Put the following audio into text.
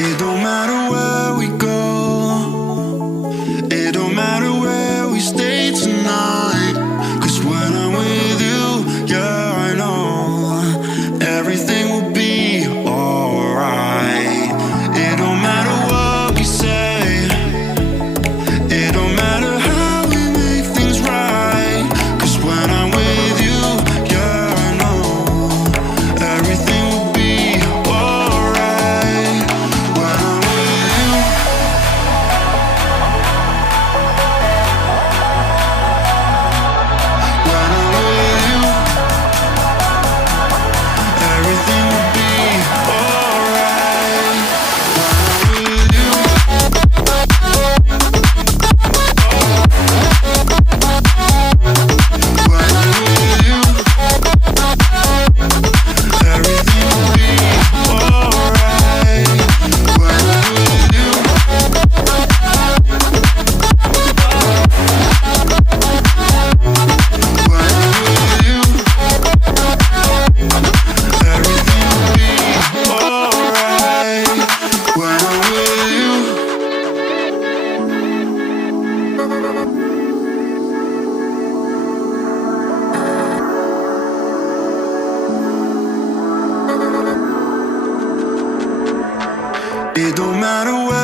It don't matter where we go, it don't matter where we stay tonight. 'Cause when I'm with you, yeah, I know everything will be alright. It don't matter what we say, it don't matter how we make things right. 'Cause when I'm with you, yeah, I know everything will be alright. When I'm with you, when I'm with you, everything will be alright. When I'm with you, when I'm with you, everything will be alright. When I'm with you, when I'm with you, everything will be alright. When I'm with you. It don't matter where